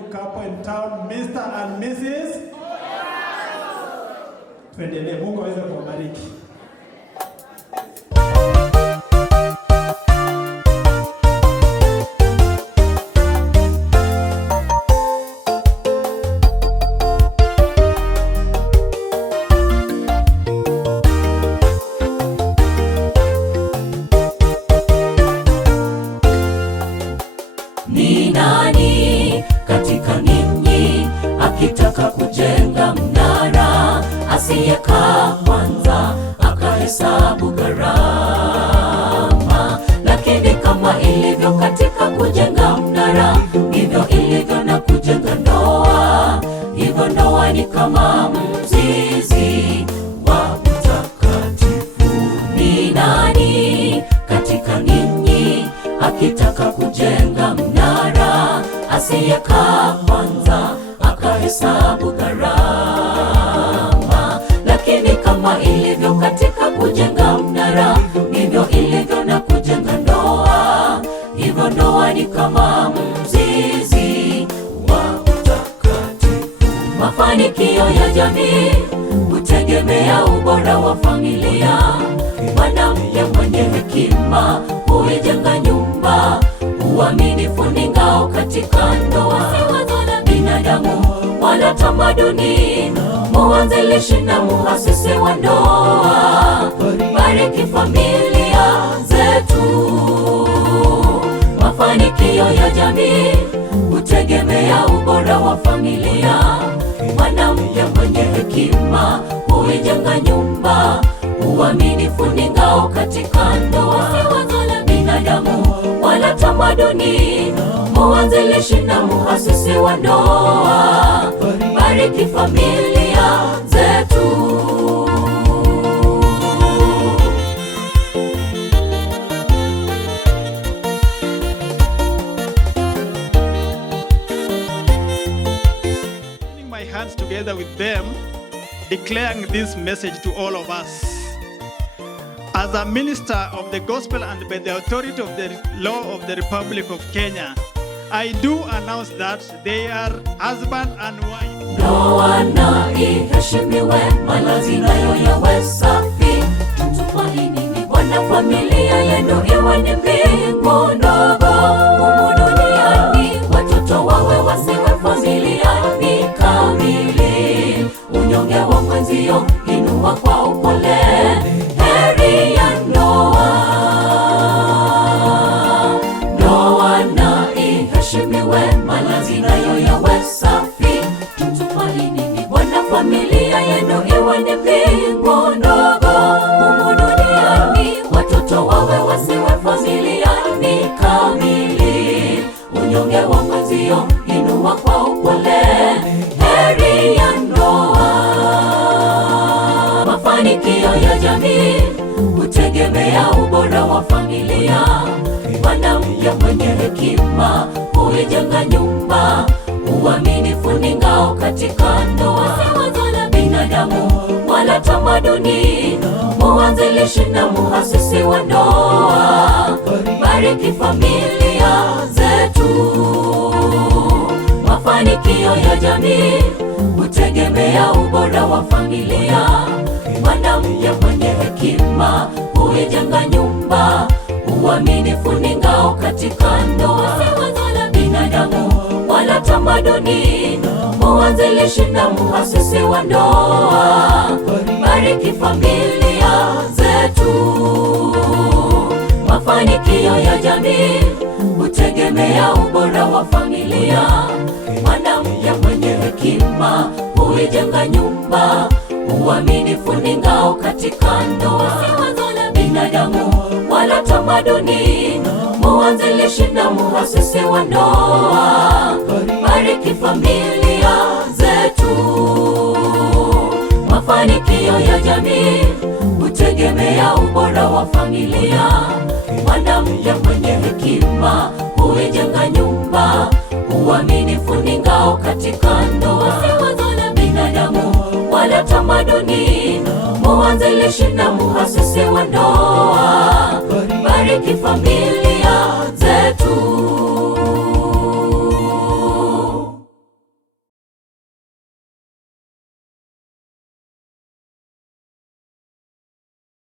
new couple in town, Mr. and Mrs. Tuendelee, Mungu aweze kuwabariki. Ni nani katika ninyi akitaka kujenga mnara, asiyekaa kwanza akahesabu gharama? Lakini kama ilivyo katika kujenga mnara, ndivyo ilivyo na kujenga ndoa. Hivyo ndoa ni kama mzizi wa utakatifu. Ni nani katika ninyi akitaka kujenga mnara, asiyekaa kwanza akahesabu gharama? Lakini kama ilivyo katika kujenga mnara, ndivyo ilivyo na kujenga ndoa. Hivyo ndoa ni kama mzizi wa utakatifu. Mafanikio ya jamii hutegemea ubora wa familia. Mwanamke mwenye hekima huijenga nyumba. Uaminifu ni ngao katika ndoa. Si wazo la binadamu wala tamaduni, muanzilishi na muasisi wa ndoa. Bariki familia zetu. Mafanikio ya jamii hutegemea ubora wa familia. Mwanamke mwenye hekima huijenga nyumba. Uaminifu ni ngao katika ndoa. Si wazo la binadamu wala tamaduni, muanzilishi na muasisi wa ndoa. Bariki familia zetu. Putting my hands together with them, declaring this message to all of us. As a minister of the gospel and by the authority of the law of the Republic of Kenya, I do announce that they are husband and wife. Ndoa na iheshimiwe, malazi nayo yawe safi. Tumaini ni Bwana, familia yenu iwe ni mbingu ndogo. Humu duniani watoto wawe wasiwe, familia ni kamili. Unyonge wa mwenzio inua kwa upole. Heri ya ndoa. Ndoa na iheshimiwe, malazi nayo yawe safi. Tumaini ni Bwana, familia yenu iwe ni mbingu ndogo. Humu duniani watoto wawe wasiwe, familia ni kamili. Unyonge wa mwenzio inua kwa upole. Heri ya ndoa. Mafanikio ya jamii hutegemea ubora wa familia. Mwanamke mwenye hekima huijenga nyumba. Uaminifu ni ngao katika ndoa. Si wazo la binadamu wala tamaduni, muanzilishi na muasisi wa ndoa. Bariki familia zetu. Mafanikio ya jamii hutegemea ubora wa familia. Mwanamke mwenye hekima huijenga nyumba. Uaminifu ni ngao katika ndoa. Si wazo la binadamu wala tamaduni, muanzilishi na muasisi wa ndoa. Bariki familia zetu. Mafanikio ya jamii hutegemea ubora wa familia. Mwanamke mwenye hekima huijenga nyumba. Uaminifu ni ngao katika ndoa. Si wazo la binadamu wala tamaduni, muanzilishi na muasisi wa ndoa. Bariki familia zetu. Mafanikio ya jamii hutegemea ubora wa familia. Mwanamke mwenye hekima huijenga nyumba. Uaminifu ni ngao katika ndoa. Si wazo la binadamu wala tamaduni, muanzilishi na muasisi wa ndoa. Bariki familia zetu.